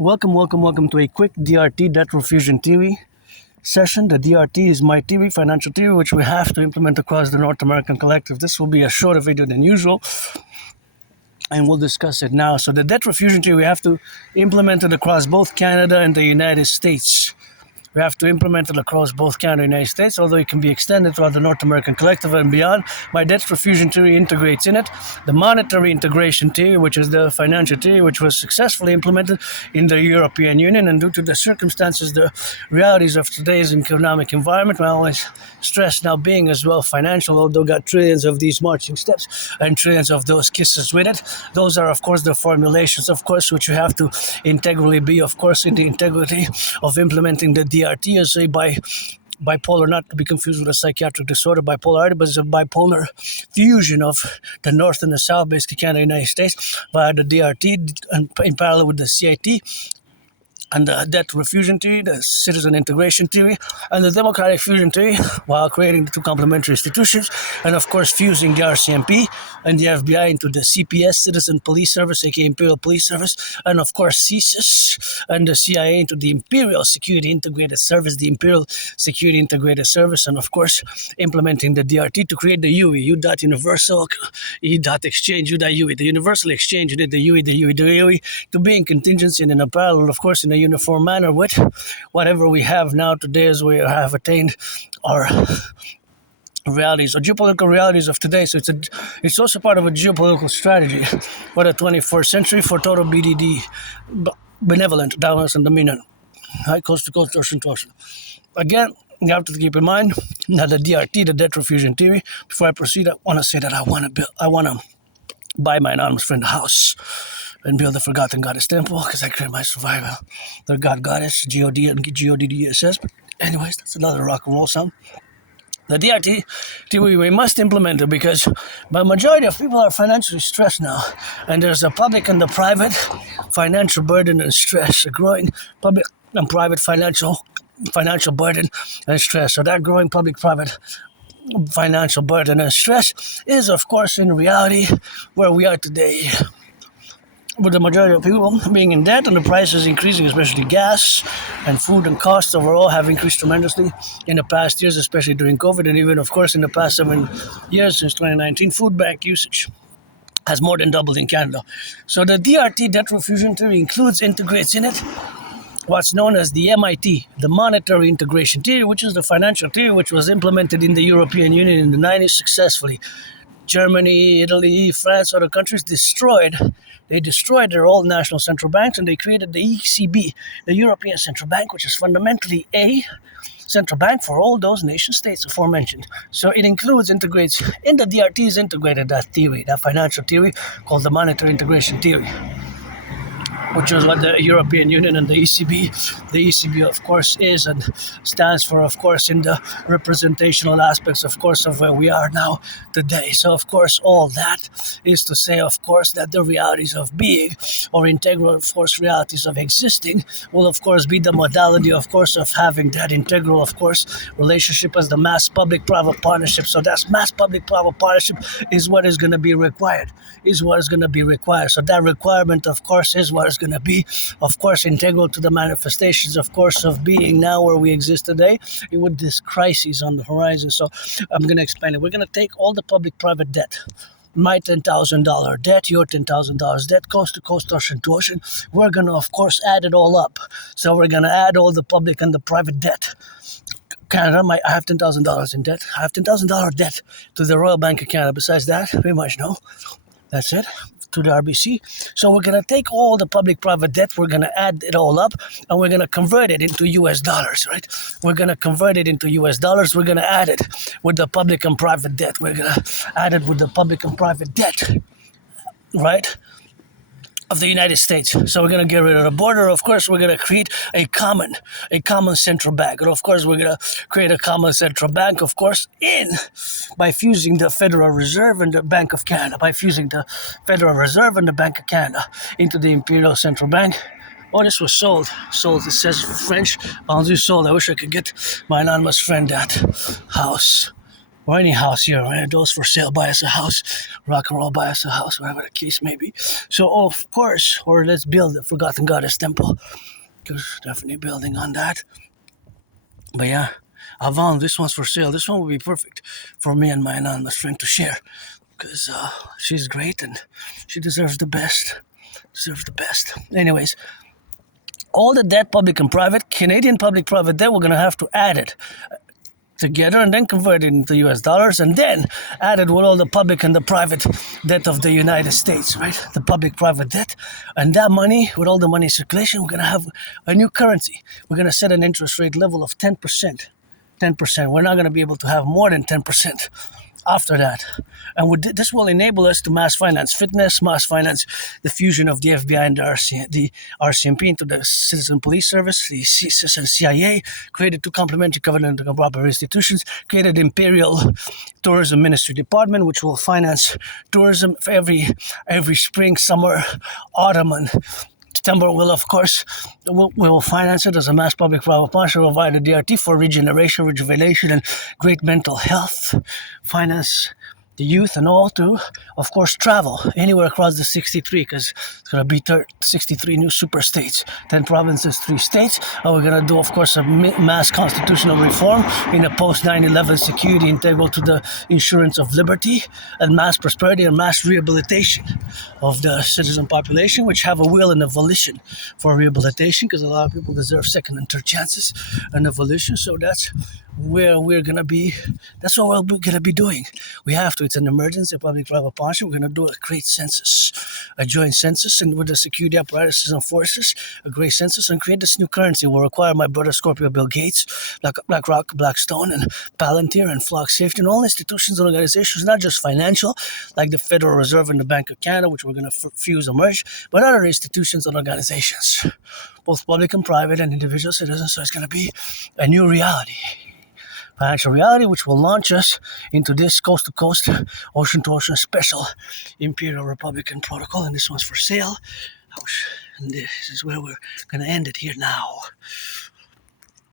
Welcome to a quick DRT, debt refusion theory session. The DRT is my theory, financial theory, which we have to implement across the North American Collective. This will be a shorter video than usual, and we'll discuss it now. So the debt refusion theory, we have to implement it across both Canada and the United States. We have to implement it across both Canada and the United States, although it can be extended throughout the North American Collective and beyond. My debt refusion theory integrates in it the monetary integration theory, which is the financial theory, which was successfully implemented in the European Union. And due to the circumstances, the realities of today's economic environment, I always stress now being as well financial, although got trillions of these marching steps and trillions of those kisses with it. Those are, of course, the formulations, of course, which you have to integrally be, of course, in the integrity of implementing the DRT as a bipolar, not to be confused with a psychiatric disorder, bipolarity, but it's a bipolar fusion of the North and the South, basically Canada and the United States, via the DRT and in parallel with the CIT. And the debt refusion theory, the citizen integration theory, and the democratic fusion theory, while creating the two complementary institutions, and of course fusing the RCMP and the FBI into the CPS, Citizen Police Service, aka Imperial Police Service, and of course CSIS and the CIA into the Imperial Security Integrated Service, the Imperial Security Integrated Service, and of course implementing the DRT to create the UE, U.Universal, E.Exchange, U.UE, the Universal Exchange, the UE, to be in contingency and in a parallel, of course, in a uniform manner with whatever we have now today, as we have attained our realities or geopolitical realities of today. So it's also part of a geopolitical strategy for the 21st century for total BDD, benevolent, dominance, and dominion, right? Coast to coast, ocean to ocean. Again, you have to keep in mind that the DRT, the debt refusion theory. Before I proceed, I want to say that I want to buy my anonymous friend a house and build the Forgotten Goddess Temple, because I created my survival. The God Goddess, G-O-D and G-O-D-D-S-S. But anyways, that's another rock and roll song. The DRT theory, we must implement it because the majority of people are financially stressed now. And there's a public and the private financial burden and stress, a growing public and private financial burden and stress. So that growing public-private financial burden and stress is, of course, in reality where we are today, with the majority of people being in debt and the prices increasing, especially gas and food and costs overall have increased tremendously in the past years, especially during COVID, and even, of course, in the past 7 years since 2019, food bank usage has more than doubled in Canada. So the DRT, debt refusion theory, integrates in it what's known as the MIT, the monetary integration theory, which is the financial theory which was implemented in the European Union in the 90s successfully. Germany, Italy, France, other countries destroyed their old national central banks, and they created the ECB, the European Central Bank, which is fundamentally a central bank for all those nation states aforementioned. So it integrates, in the DRT is integrated that theory, that financial theory called the monetary integration theory, which is what the European Union and the ECB, of course, is and stands for, of course, in the representational aspects, of course, of where we are now today. So, of course, all that is to say, of course, that the realities of being or integral, of course, realities of existing will, of course, be the modality, of course, of having that integral, of course, relationship as the mass public-private partnership. So that's mass public-private partnership is what is going to be required, So that requirement, of course, is what is going to be, of course, integral to the manifestations, of course, of being now where we exist today with this crisis on the horizon. So I'm going to explain it. We're going to take all the public-private debt, my $10,000 debt, your $10,000 debt, coast to coast, ocean to ocean. We're going to, of course, add it all up. So we're going to add all the public and the private debt. Canada, I have $10,000 in debt. I have $10,000 debt to the Royal Bank of Canada. Besides that, pretty much no. That's it. To the RBC. So we're going to take all the public-private debt, we're going to add it all up, and we're going to convert it into US dollars, right? We're going to convert it into US dollars. We're going to add it with the public and private debt. We're going to add it with the public and private debt, right, of the United States. So we're going to get rid of the border. Of course, we're going to create a common central bank. And of course, we're going to create a common central bank, of course, by fusing the Federal Reserve and the Bank of Canada, into the Imperial Central Bank. Oh, this was sold. It says French. Vendu, sold. I wish I could get my anonymous friend that house. or any house here, right? Those for sale, buy us a house. Rock and roll, buy us a house, whatever the case may be. So, of course, or let's build the Forgotten Goddess Temple, because definitely building on that. But yeah, Avant, this one's for sale. This one would be perfect for me and my anonymous friend to share, because she's great and she deserves the best. Anyways, all the debt, public and private, Canadian public-private debt, we're going to have to add it together and then convert it into US dollars and then add it with all the public and the private debt of the United States, right? The public-private debt. And that money, with all the money circulation, we're going to have a new currency. We're going to set an interest rate level of 10%. 10%. We're not going to be able to have more than 10% after that. And this will enable us to mass finance fitness, mass finance the fusion of the FBI and the RCMP into the Citizen Police Service, the CSIS and CIA, created two complementary covenant and proper institutions, created Imperial Tourism Ministry Department, which will finance tourism for every spring, summer, autumn, and September will finance it as a mass public-private partnership via the DRT for regeneration, rejuvenation, and great mental health. Finance the youth and all to, of course, travel anywhere across the 63, because it's going to be 63 new super states, 10 provinces, 3 states. And we're going to do, of course, a mass constitutional reform in a post-9/11 security integral to the insurance of liberty and mass prosperity and mass rehabilitation of the citizen population, which have a will and a volition for rehabilitation, because a lot of people deserve second and third chances and a volition. So that's where we're going to be. That's what we're going to be doing. We have to. It's an emergency public-private partnership. We're going to do a great census, a joint census, and with the security apparatuses and forces, a great census, and create this new currency. Will require my brother Scorpio Bill Gates, BlackRock, Blackstone, and Palantir, and Flock Safety, and all institutions and organizations, not just financial, like the Federal Reserve and the Bank of Canada, which we're going to fuse and merge, but other institutions and organizations, both public and private and individual citizens. So it's going to be a new reality. Financial reality, which will launch us into this coast-to-coast, ocean-to-ocean special Imperial Republican protocol. And this one's for sale. And this is where we're going to end it here now.